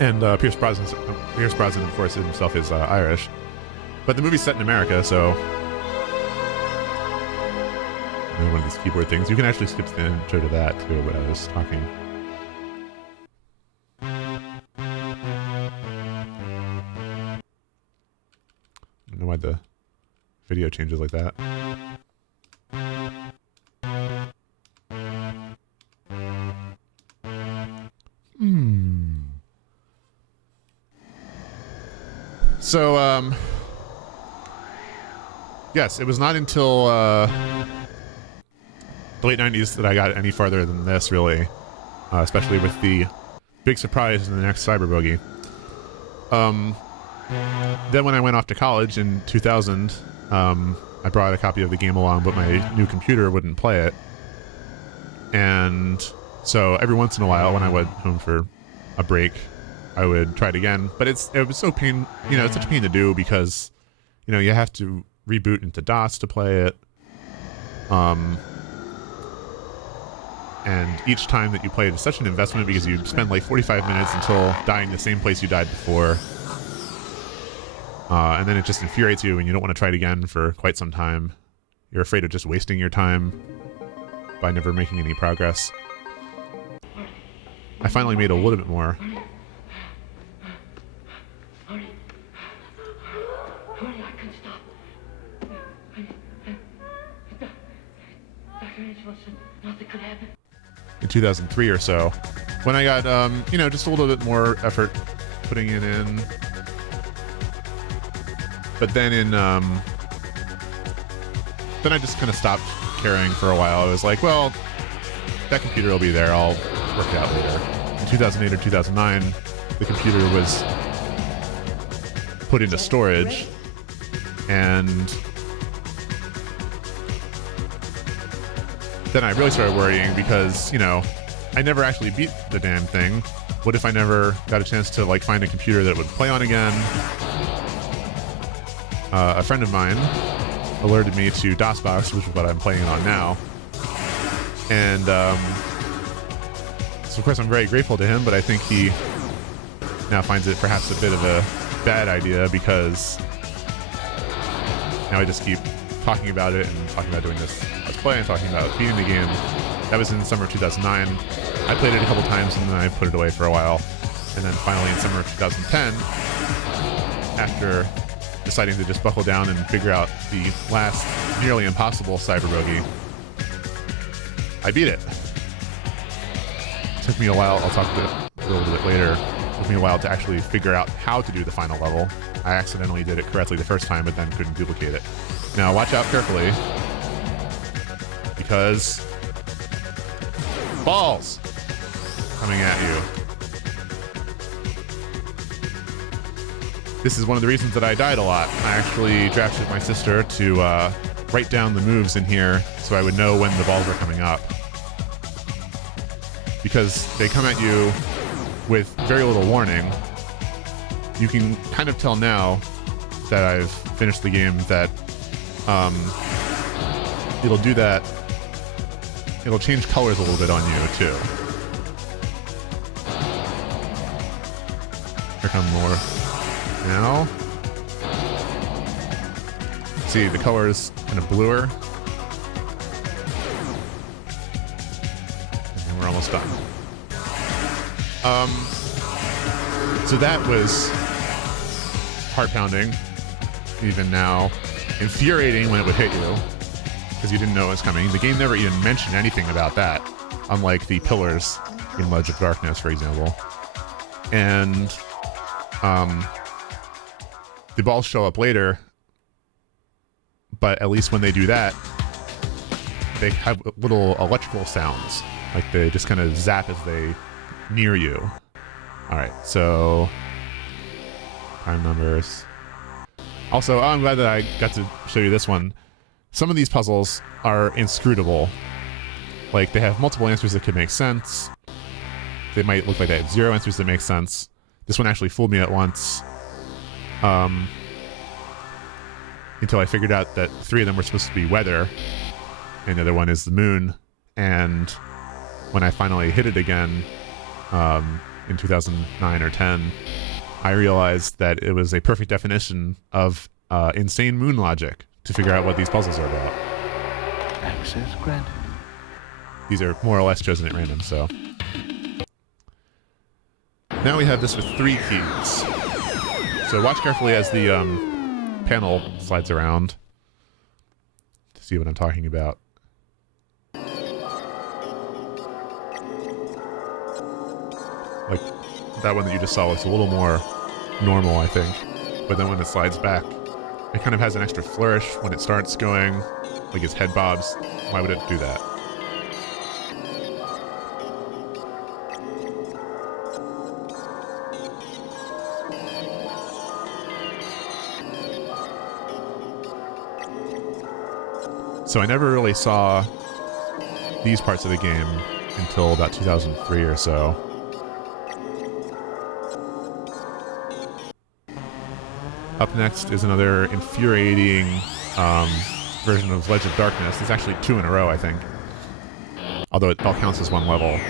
And Pierce Brosnan, of course, himself is Irish. But the movie's set in America, so... One of these keyboard things. You can actually skip to the intro to that, too, when I was talking. I don't know why the video changes like that. So, yes, it was not until the late 90s that I got any farther than this, really. Especially with the big surprise in the next Cyber Boogie. Then when I went off to college in 2000, I brought a copy of the game along, but my new computer wouldn't play it. And so every once in a while, when I went home for a break, I would try it again. But it was so it's such a pain to do because, you have to reboot into DOS to play it. And each time that you play it is such an investment because you spend like 45 minutes until dying the same place you died before. And then it just infuriates you and you don't want to try it again for quite some time. You're afraid of just wasting your time by never making any progress. I finally made a little bit more. In 2003 or so, when I got, just a little bit more effort putting it in. But then then I just kind of stopped caring for a while. I was like, well, that computer will be there. I'll work it out later. In 2008 or 2009, the computer was put into storage, and then I really started worrying because, I never actually beat the damn thing. What if I never got a chance to, find a computer that it would play on again? A friend of mine alerted me to DOSBox, which is what I'm playing on now. And, so of course I'm very grateful to him, but I think he now finds it perhaps a bit of a bad idea because now I just keep talking about it and talking about doing this let's play and talking about beating the game. That was in the summer of 2009. I played it a couple times and then I put it away for a while. And then finally in summer of 2010, after deciding to just buckle down and figure out the last nearly impossible Cyber Boogie, I beat it. Took me a while, I'll talk about it a little bit later, took me a while to actually figure out how to do the final level. I accidentally did it correctly the first time, but then couldn't duplicate it. Now watch out carefully, because balls coming at you. This is one of the reasons that I died a lot. I actually drafted my sister to write down the moves in here so I would know when the balls were coming up. Because they come at you with very little warning. You can kind of tell now that I've finished the game that it'll do that. It'll change colors a little bit on you too. Here come more. Now, see the colors kind of bluer. And we're almost done. So that was heart-pounding, even now. Infuriating when it would hit you, because you didn't know it was coming. The game never even mentioned anything about that, unlike the pillars in Ledge of Darkness, for example. And the balls show up later, but at least when they do that, they have little electrical sounds. Like they just kind of zap as they near you. Alright, so prime numbers. Also, I'm glad that I got to show you this one. Some of these puzzles are inscrutable. Like, they have multiple answers that could make sense. They might look like they have 0 answers that make sense. This one actually fooled me at once. Until I figured out that 3 of them were supposed to be weather, and the other one is the moon. And when I finally hit it again, in 2009 or 10, I realized that it was a perfect definition of insane moon logic to figure out what these puzzles are about. Access granted. These are more or less chosen at random, so. Now we have this with 3 keys. So watch carefully as the panel slides around to see what I'm talking about. Like, that one that you just saw looks a little more normal, I think. But then when it slides back, it kind of has an extra flourish when it starts going, like its head bobs. Why would it do that? So I never really saw these parts of the game until about 2003 or so. Up next is another infuriating version of Ledge of Darkness. It's actually 2 in a row, I think. Although it all counts as one level.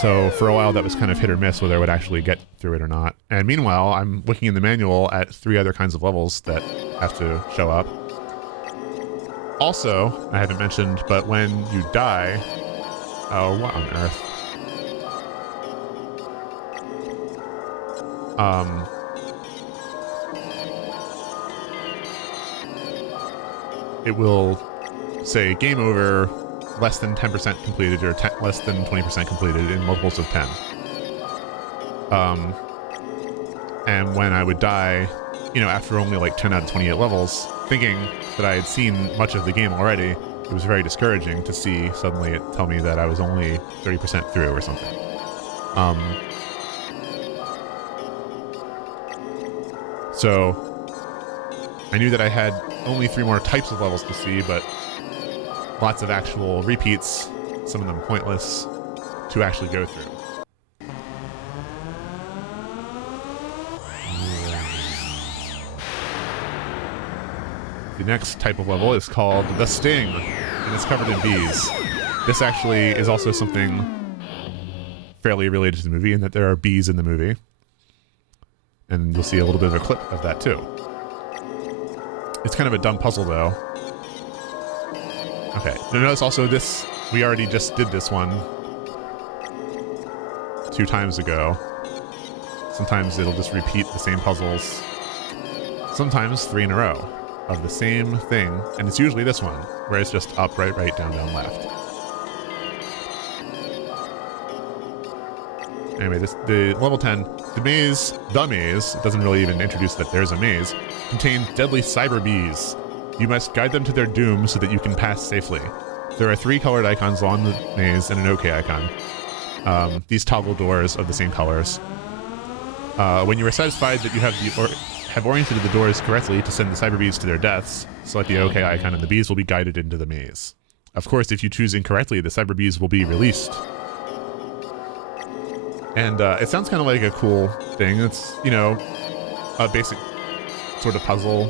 So for a while that was kind of hit or miss whether I would actually get through it or not. And meanwhile, I'm looking in the manual at 3 other kinds of levels that have to show up. Also, I haven't mentioned, but when you die... Oh, what on earth? It will say game over, less than 10% completed, or less than 20% completed in multiples of 10. And when I would die, you know, after only like 10 out of 28 levels, thinking that I had seen much of the game already, it was very discouraging to see suddenly it tell me that I was only 30% through or something. So I knew that I had only 3 more types of levels to see, but lots of actual repeats, some of them pointless, to actually go through. The next type of level is called The Sting, and it's covered in bees. This actually is also something fairly related to the movie in that there are bees in the movie. And you'll see a little bit of a clip of that too. It's kind of a dumb puzzle though. Okay, now notice also this, we already just did this one 2 times ago. Sometimes it'll just repeat the same puzzles. Sometimes 3 in a row of the same thing, and it's usually this one, where it's just up, right, right, down, down, left. Anyway, the level 10, the maze, it doesn't really even introduce that there's a maze, contains deadly cyber bees. You must guide them to their doom so that you can pass safely. There are 3 colored icons along the maze and an OK icon. These toggle doors of the same colors. When you are satisfied that you have oriented the doors correctly to send the cyber bees to their deaths, select the OK icon and the bees will be guided into the maze. Of course, if you choose incorrectly, the cyber bees will be released. And it sounds kind of like a cool thing. It's, you know, a basic sort of puzzle.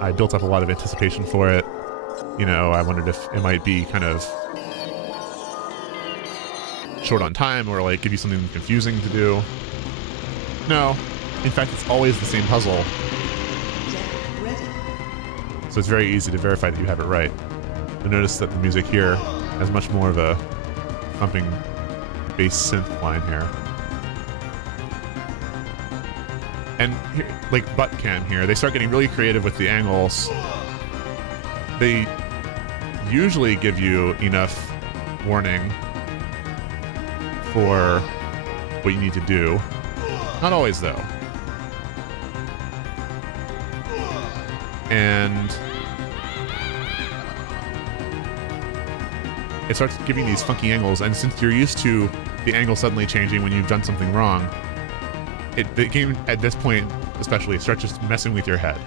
I built up a lot of anticipation for it. You know, I wondered if it might be kind of short on time or like give you something confusing to do. No. In fact, it's always the same puzzle. So it's very easy to verify that you have it right. You'll notice that the music here has much more of a thumping bass synth line here. And here, like butt cam here, they start getting really creative with the angles. They usually give you enough warning for what you need to do. Not always though. And it starts giving these funky angles, and since you're used to the angle suddenly changing when you've done something wrong, the game at this point especially starts just messing with your head.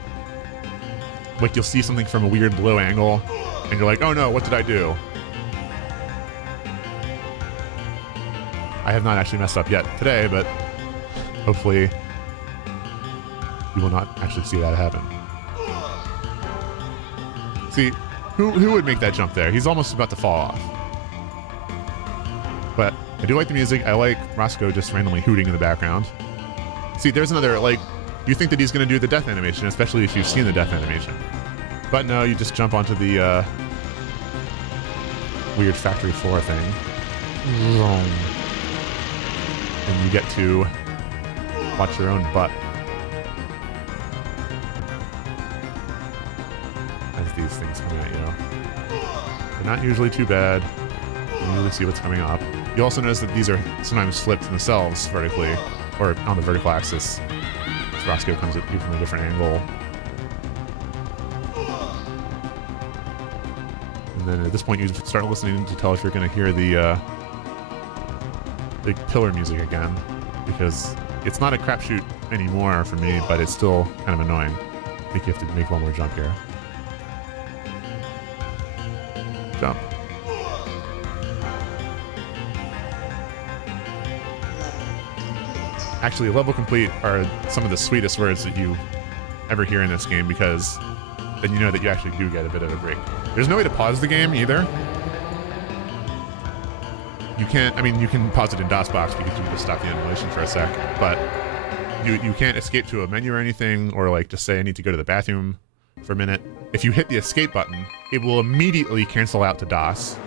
Like you'll see something from a weird low angle and you're like, oh no, what did I do? I have not actually messed up yet today, but hopefully you will not actually see that happen. See, who would make that jump there? He's almost about to fall off. But I do like the music. I like Rosco just randomly hooting in the background. See, there's another, like, you think that he's going to do the death animation, especially if you've seen the death animation. But no, you just jump onto the weird factory floor thing. And you get to watch your own butt as these things come at you. They're not usually too bad. You usually see what's coming up. You also notice that these are sometimes flipped themselves vertically, or on the vertical axis. So Rosco comes at you from a different angle. And then at this point you start listening to tell if you're going to hear the big pillar music again, because it's not a crapshoot anymore for me, but it's still kind of annoying. I think you have to make one more jump here. Jump. Actually, level complete are some of the sweetest words that you ever hear in this game, because then you know that you actually do get a bit of a break. There's no way to pause the game either. You can't, I mean, you can pause it in DOSBox because you can just stop the animation for a sec, but you can't escape to a menu or anything, or like just say I need to go to the bathroom for a minute. If you hit the escape button, it will immediately cancel out to DOS.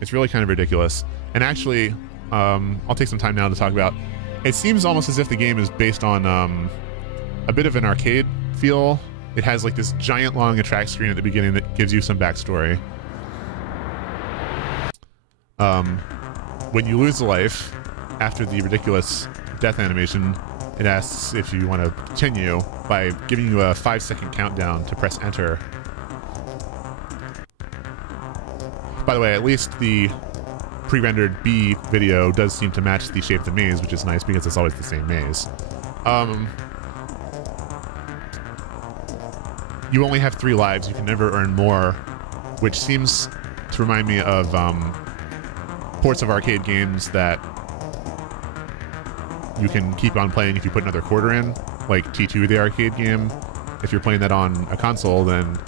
It's really kind of ridiculous. And actually, I'll take some time now to talk about, it seems almost as if the game is based on a bit of an arcade feel. It has like this giant long attract screen at the beginning that gives you some backstory. When you lose a life after the ridiculous death animation, it asks if you want to continue by giving you a 5-second countdown to press enter. By the way, at least the pre-rendered B video does seem to match the shape of the maze, which is nice because it's always the same maze. You only have 3 lives. You can never earn more, which seems to remind me of ports of arcade games that you can keep on playing if you put another quarter in, like T2, the arcade game. If you're playing that on a console, then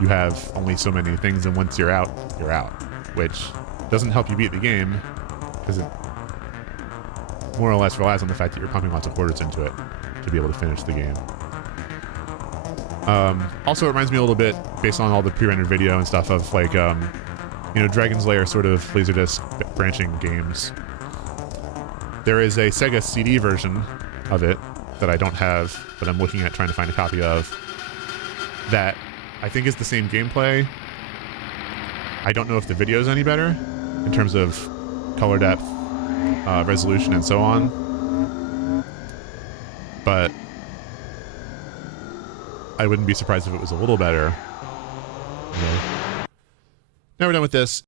you have only so many things, and once you're out, which doesn't help you beat the game, because it more or less relies on the fact that you're pumping lots of quarters into it to be able to finish the game. Also, it reminds me a little bit, based on all the pre-rendered video and stuff, of like, you know, Dragon's Lair sort of Laserdisc branching games. There is a Sega CD version of it that I don't have, but I'm looking at trying to find a copy of, that I think is the same gameplay. I don't know if the video is any better in terms of color depth, resolution, and so on. But I wouldn't be surprised if it was a little better. Okay. Now we're done with this.